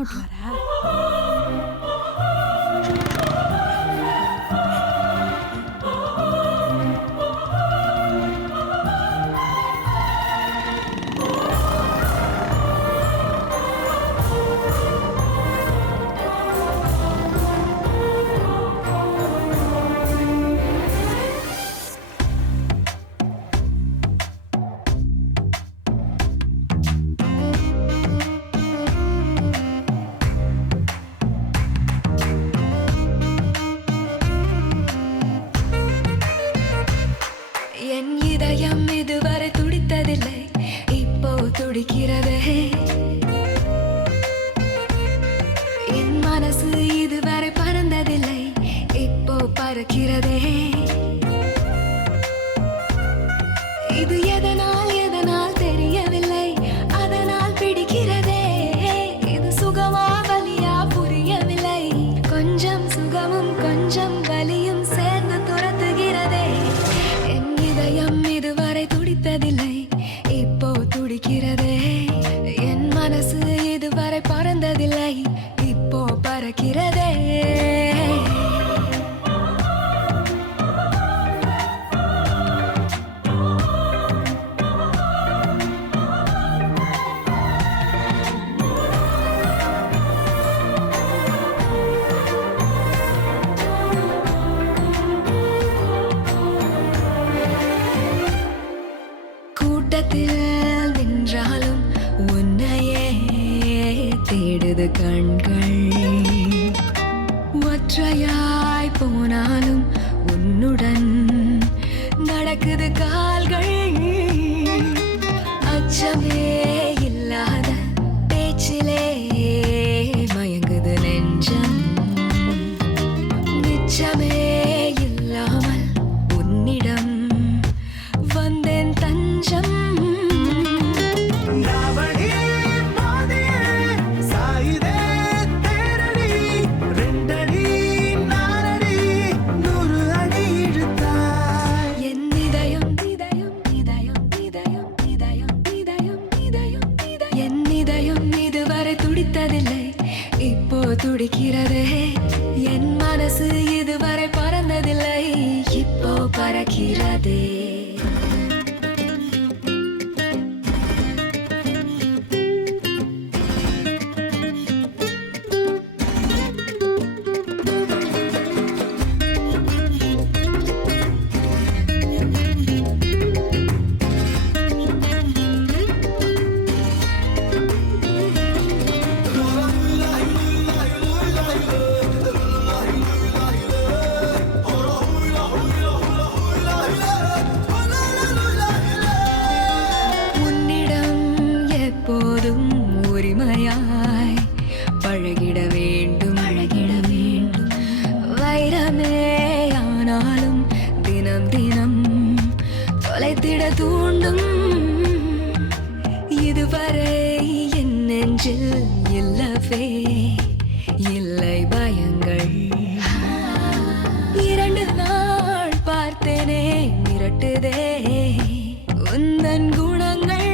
ஓட்டு வர என் இதயம் இதுவரை துடித்ததில்லை, இப்போ துடிக்கிறதே. என் மனசு இதுவரை பறந்ததில்லை, இப்போ பறக்கிறதே. இது எதனால் தெரியவில்லை, அதனால் பிடிக்கிறதே. இது சுகமா வலியா புரியவில்லை, கொஞ்சம் சுகமும் கொஞ்சம் வலியும் சேர்ந்து துரத்துகிறதே. என் இதயம் இதுவரை துடித்ததில்லை, இப்போ துடிக்கிறதே. என் மனசு இதுவரை பறந்ததில்லை, இப்போ பறக்கிறதே. கூட்டத்தில் நின்றாலும் உன்னையே தேடுது கண்கள், ஒற்றையாய் போனாலும் உன்னுடன் நடக்குது கால்கள். அச்சமே இல்லாத பேச்சிலே மயங்குது நெஞ்சம், நிச்சமே இல்லாமல் உன்னிடம் வந்தேன் தஞ்சம். துடித்ததில்லை, இப்போ துடிக்கிறதே. என் மனசு இதுவரை பறந்ததில்லை, இப்போ பறக்கிறதே. எப்போதும் உரிமையாய் பழகிட வேண்டும், வைரமே ஆனாலும் தினம் தினம் தொலைத்திட தூண்டும். இதுவரை என் நெஞ்சில் இல்லவே இல்லை பயங்கள். 2 நாள் பார்த்தேனே மிரட்டுதே உந்தன் குணங்கள்.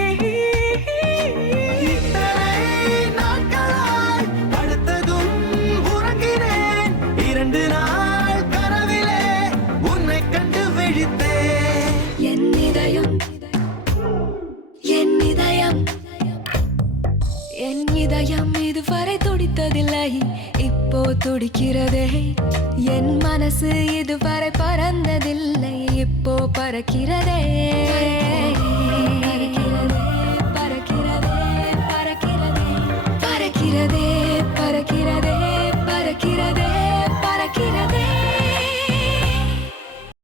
என் இதயம் இதுவரை துடித்ததில்லை, இப்போ துடிக்கிறதே. என் மனசு இதுவரை பறந்ததில்லை, இப்போ பறக்கிறதே.